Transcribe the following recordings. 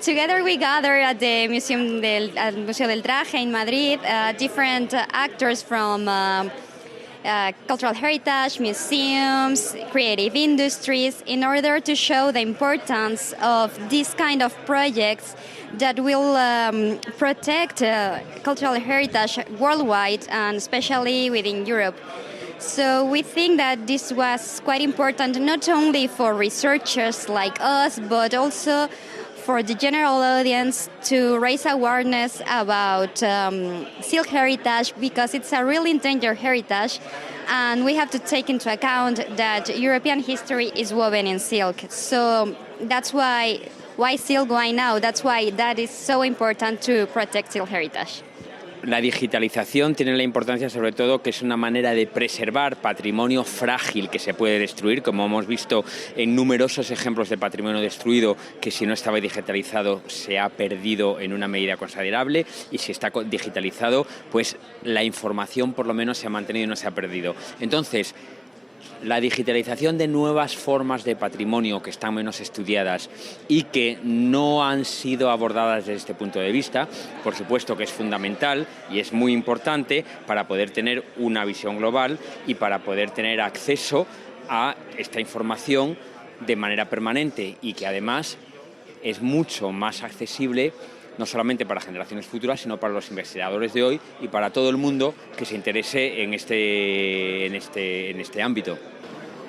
Together we gather at the Museo del Traje in Madrid, different actors from cultural heritage, museums, creative industries, in order to show the importance of this kind of projects that will protect cultural heritage worldwide and especially within Europe. So we think that this was quite important not only for researchers like us, but also for the general audience to raise awareness about silk heritage, because it's a really endangered heritage, and we have to take into account that European history is woven in silk. So that's why silk, why now? That's why that is so important to protect silk heritage. La digitalización tiene la importancia sobre todo que es una manera de preservar patrimonio frágil que se puede destruir, como hemos visto en numerosos ejemplos de patrimonio destruido que si no estaba digitalizado se ha perdido en una medida considerable, y si está digitalizado pues la información por lo menos se ha mantenido y no se ha perdido. Entonces, la digitalización de nuevas formas de patrimonio que están menos estudiadas y que no han sido abordadas desde este punto de vista, por supuesto que es fundamental y es muy importante para poder tener una visión global y para poder tener acceso a esta información de manera permanente, y que además es mucho más accesible no solamente para generaciones futuras, sino para los investigadores de hoy y para todo el mundo que se interese en este ámbito.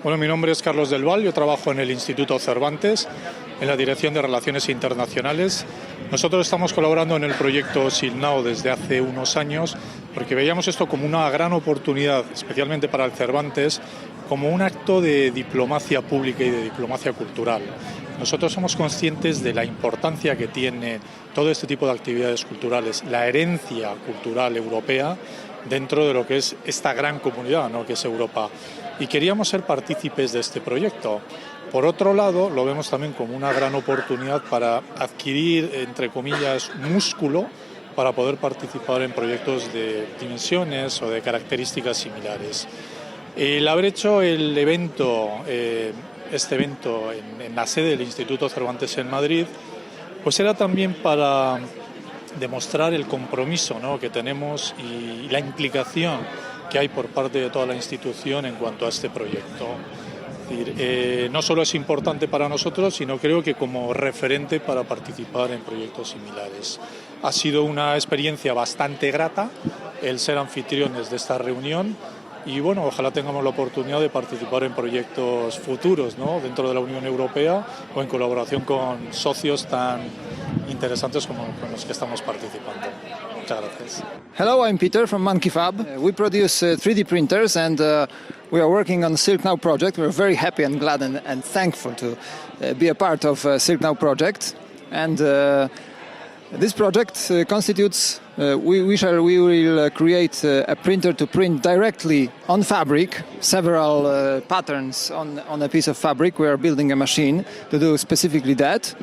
Bueno, mi nombre es Carlos del Val, yo trabajo en el Instituto Cervantes, en la Dirección de Relaciones Internacionales. Nosotros estamos colaborando en el proyecto SILKNOW desde hace unos años, porque veíamos esto como una gran oportunidad, especialmente para el Cervantes, como un acto de diplomacia pública y de diplomacia cultural. Nosotros somos conscientes de la importancia que tiene todo este tipo de actividades culturales, la herencia cultural europea dentro de lo que es esta gran comunidad, ¿no?, que es Europa. Y queríamos ser partícipes de este proyecto. Por otro lado, lo vemos también como una gran oportunidad para adquirir, entre comillas, músculo para poder participar en proyectos de dimensiones o de características similares. El haber hecho el evento, este evento en la sede del Instituto Cervantes en Madrid, pues era también para demostrar el compromiso, ¿no?, que tenemos y la implicación que hay por parte de toda la institución en cuanto a este proyecto. Es decir, no solo es importante para nosotros, sino creo que como referente para participar en proyectos similares. Ha sido una experiencia bastante grata el ser anfitriones de esta reunión, y bueno, ojalá tengamos la oportunidad de participar en proyectos futuros, ¿no?, dentro de la Unión Europea o en colaboración con socios tan interesantes como con los que estamos participando. Muchas gracias. Hello, I'm Peter from Monkey Fab. We produce 3D printers and we are working on the SILKNOW project. We're very happy and glad and thankful to be a part of SILKNOW project. And this project constitutes, we will create a printer to print directly on fabric, several patterns on a piece of fabric. We are building a machine to do specifically that.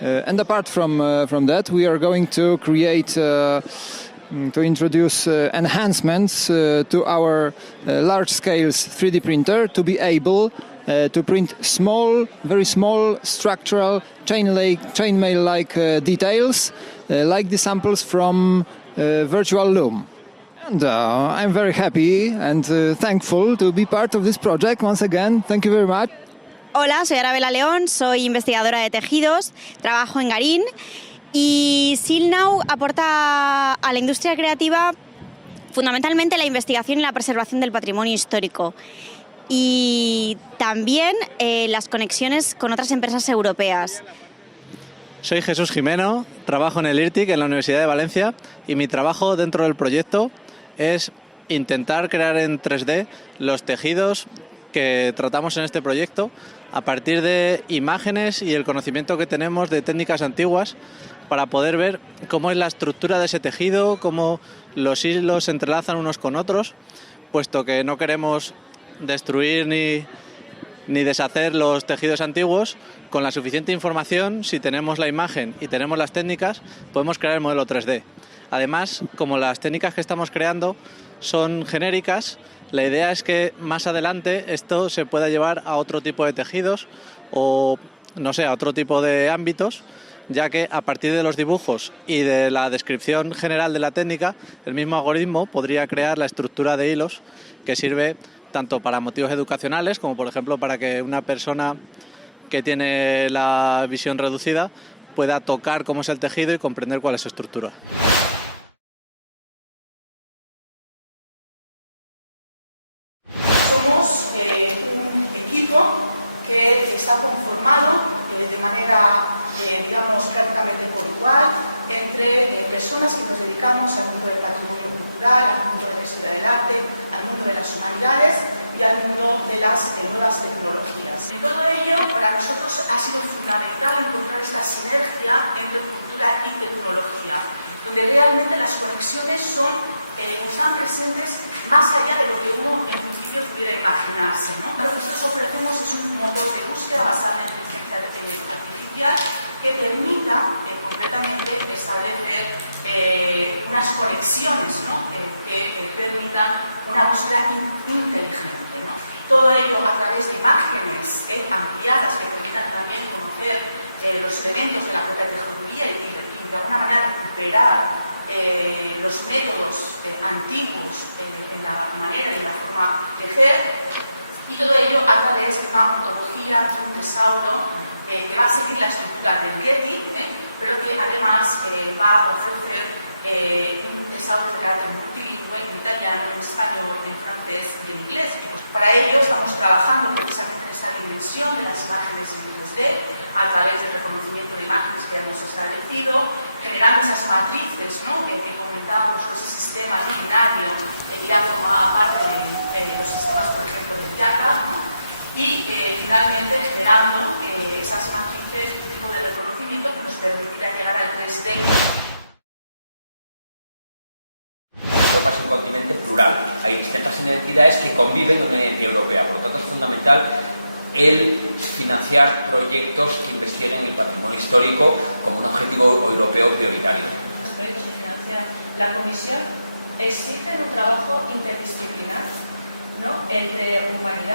And apart from that, we are going to create, to introduce enhancements to our large-scale 3D printer to be able to print small, very small structural chainmail-like details, like the samples from virtual loom. And I'm very happy and thankful to be part of this project once again. Thank you very much. Hola, soy Arabela León, soy investigadora de tejidos, trabajo en Garín, y SILKNOW aporta a la industria creativa fundamentalmente la investigación y la preservación del patrimonio histórico, y también las conexiones con otras empresas europeas. Soy Jesús Jimeno, trabajo en el IRTIC en la Universidad de Valencia, y mi trabajo dentro del proyecto es intentar crear en 3D los tejidos que tratamos en este proyecto a partir de imágenes y el conocimiento que tenemos de técnicas antiguas, para poder ver cómo es la estructura de ese tejido, cómo los hilos se entrelazan unos con otros, puesto que no queremos destruir ni deshacer los tejidos antiguos. Con la suficiente información, si tenemos la imagen y tenemos las técnicas, podemos crear el modelo 3D. Además, como las técnicas que estamos creando son genéricas, la idea es que más adelante esto se pueda llevar a otro tipo de tejidos o, no sé, a otro tipo de ámbitos, ya que a partir de los dibujos y de la descripción general de la técnica, el mismo algoritmo podría crear la estructura de hilos que sirve tanto para motivos educacionales, como por ejemplo para que una persona que tiene la visión reducida pueda tocar cómo es el tejido y comprender cuál es su estructura. Existe un trabajo interdisciplinar, ¿no? Entre humanidades